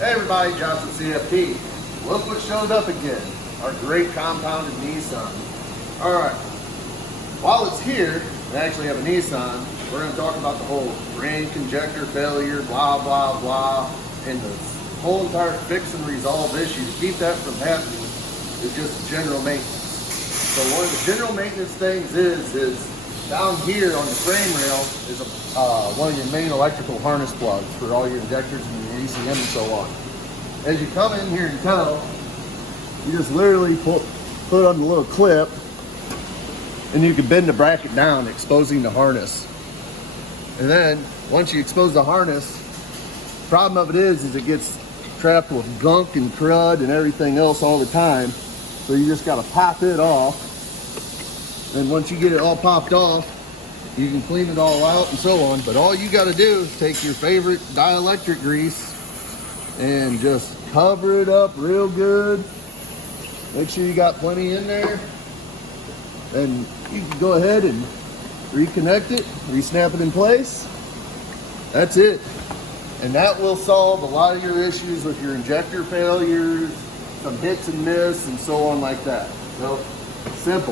Hey everybody, Johnson CFP. Look what showed up again. Our great compounded Nissan. Alright, while it's here, we actually have a Nissan. We're going to talk about the whole crank injector failure, blah, blah, blah, and the whole entire fix and resolve issue. To keep that from happening is just general maintenance. So one of the general maintenance things is down here on the frame rail is one of your main electrical harness plugs for all your injectors and your ACM and so on. As you come in here in tow, you just literally put on the little clip and you can bend the bracket down, exposing the harness. And then once you expose the harness, the problem of it is it gets trapped with gunk and crud and everything else all the time. So you just gotta pop it off. And once you get it all popped off, you can clean it all out and so on. But all you gotta do is take your favorite dielectric grease and just cover it up real good. Make sure you got plenty in there. And you can go ahead and reconnect it, re-snap it in place. That's it. And that will solve a lot of your issues with your injector failures, some hits and miss, and so on like that. So, simple.